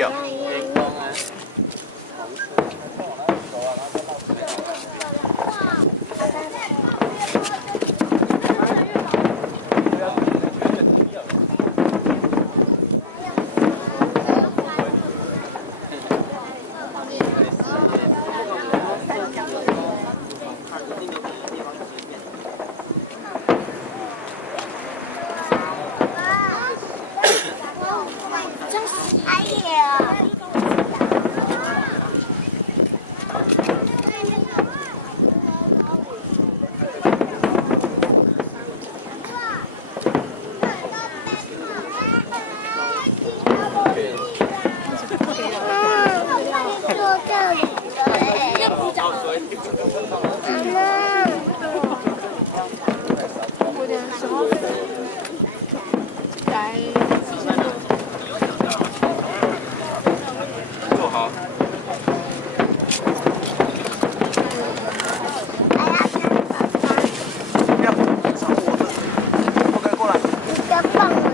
掉。坐好。不要找我的，不该过来。你要放我的。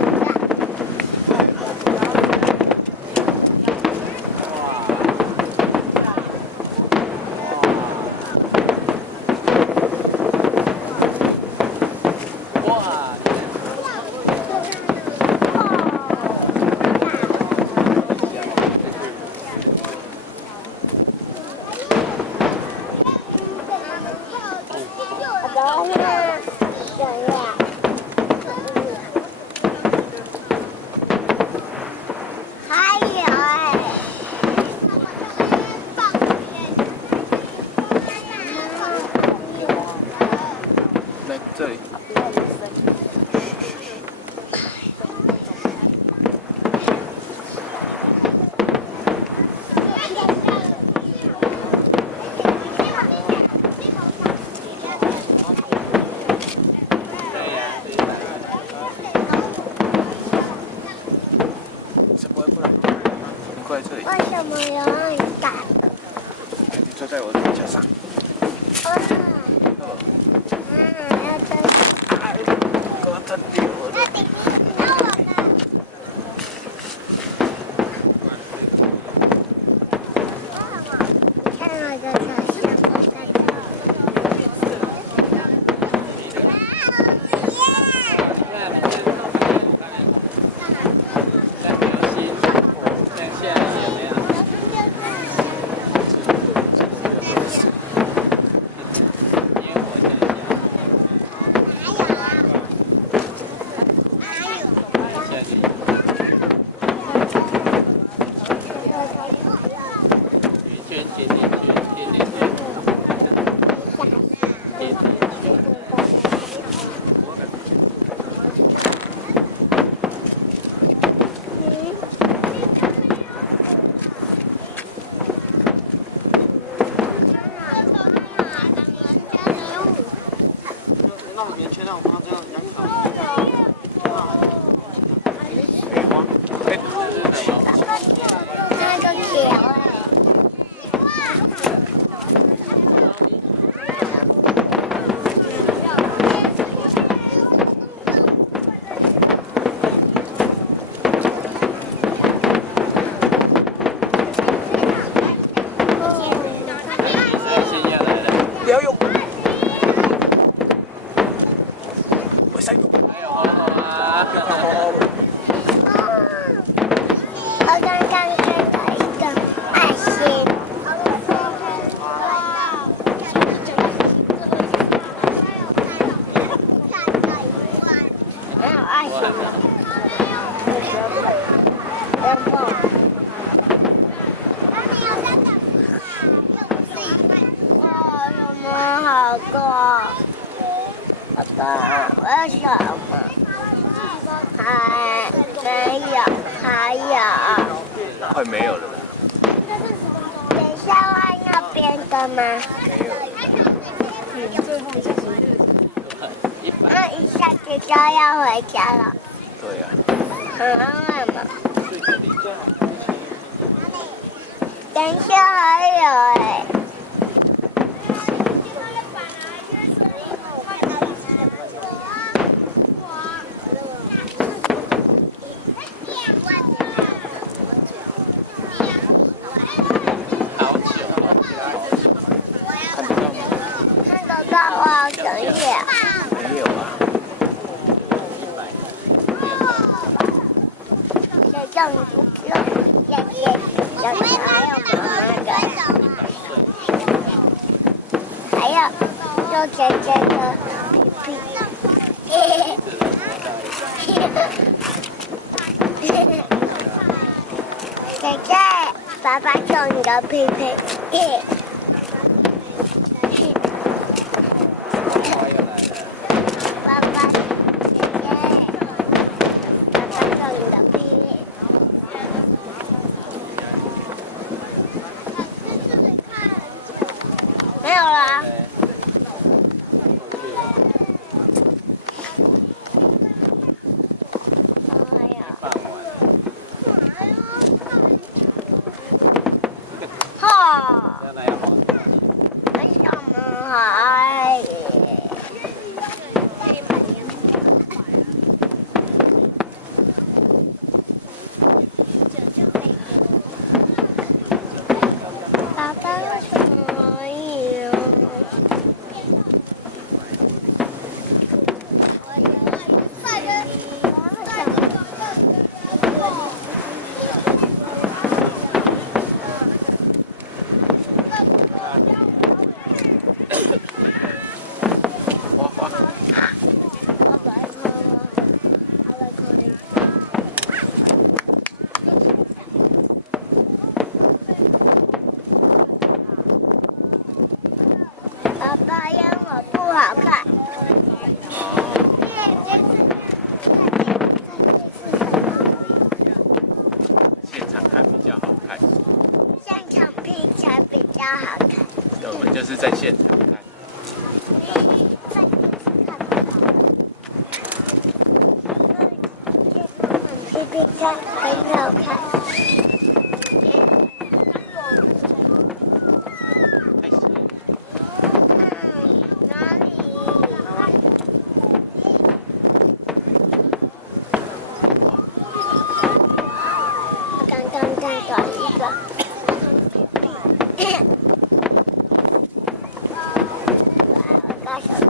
来这里。这不会过来，你过来这里。为什么有很大？你坐在我的脚上。要真。给我蹬掉我的。那弟弟，那我呢？看我的手上，我看到。那我棉签让我帮他这样养好。那个条哎。不要用。我塞用。我刚刚看到一个爱心。没有爱心了。不要碰。哇，什么好多？爸爸，我要什么？还没有，还有。快没有了啦。等一下换那边的吗？没有了。那一下子就要回家了。对呀。妈妈。等一下还有哎。等一下，没有啊。这样不知道，还有妈妈的，还有就姐姐的屁屁。姐姐，爸爸叫你的屁屁。爸爸，姐姐，爸爸叫你的屁屁。没有了。哎呀，哈，要来要吗？为什么还？爸爸为什么有？哇哇！爸爸烟我不好看。现场看比较好看。现场拼起来比较好看。对，我们就是在现场看。皮皮车很好看。开始。哪里？我刚刚看到一个。我告诉你。